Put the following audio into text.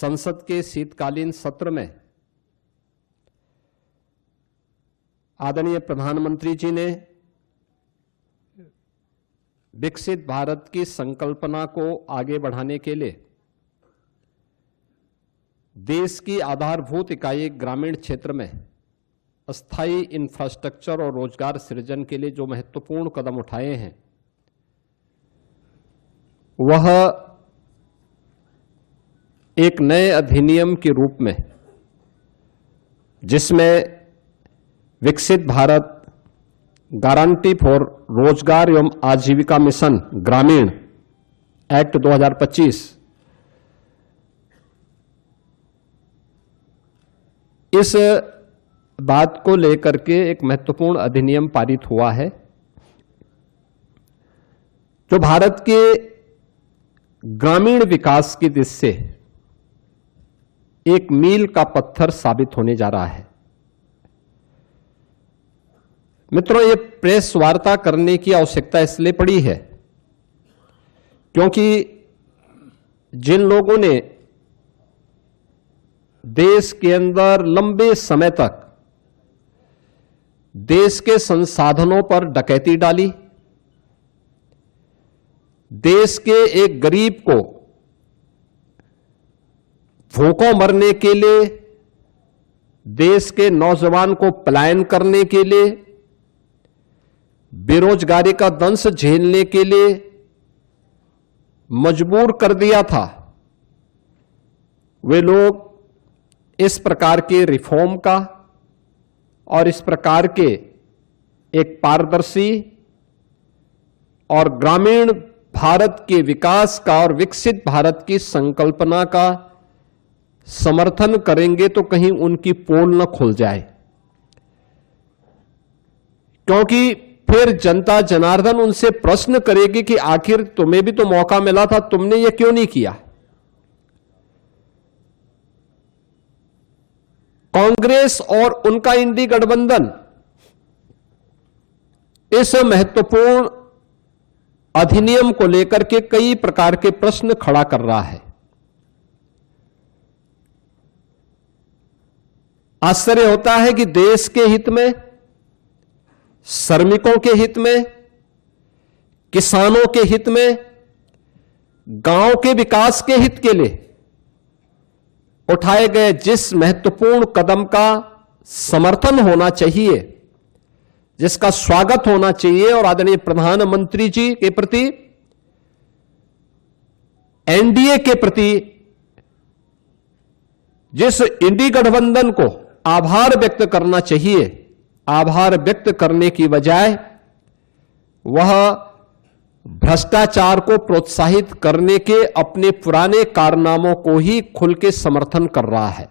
संसद के शीतकालीन सत्र में आदरणीय प्रधानमंत्री जी ने विकसित भारत की संकल्पना को आगे बढ़ाने के लिए देश की आधारभूत इकाई ग्रामीण क्षेत्र में अस्थायी इंफ्रास्ट्रक्चर और रोजगार सृजन के लिए जो महत्वपूर्ण कदम उठाए हैं वह एक नए अधिनियम के रूप में, जिसमें विकसित भारत गारंटी फॉर रोजगार एवं आजीविका मिशन ग्रामीण एक्ट 2025 इस बात को लेकर के एक महत्वपूर्ण अधिनियम पारित हुआ है जो भारत के ग्रामीण विकास की दिशा से एक मील का पत्थर साबित होने जा रहा है। मित्रों, ये प्रेस वार्ता करने की आवश्यकता इसलिए पड़ी है क्योंकि जिन लोगों ने देश के अंदर लंबे समय तक देश के संसाधनों पर डकैती डाली, देश के एक गरीब को भूखों मरने के लिए, देश के नौजवान को पलायन करने के लिए, बेरोजगारी का दंश झेलने के लिए मजबूर कर दिया था, वे लोग इस प्रकार के रिफॉर्म का और इस प्रकार के एक पारदर्शी और ग्रामीण भारत के विकास का और विकसित भारत की संकल्पना का समर्थन करेंगे तो कहीं उनकी पोल न खुल जाए, क्योंकि फिर जनता जनार्दन उनसे प्रश्न करेगी कि आखिर तुम्हें भी तो मौका मिला था, तुमने ये क्यों नहीं किया। कांग्रेस और उनका इंडी गठबंधन इस महत्वपूर्ण अधिनियम को लेकर के कई प्रकार के प्रश्न खड़ा कर रहा है। आश्चर्य होता है कि देश के हित में, श्रमिकों के हित में, किसानों के हित में, गांव के विकास के हित के लिए उठाए गए जिस महत्वपूर्ण कदम का समर्थन होना चाहिए, जिसका स्वागत होना चाहिए और आदरणीय प्रधानमंत्री जी के प्रति, एनडीए के प्रति जिस इंडी गठबंधन को आभार व्यक्त करना चाहिए, आभार व्यक्त करने की बजाय वह भ्रष्टाचार को प्रोत्साहित करने के अपने पुराने कारनामों को ही खुल के समर्थन कर रहा है।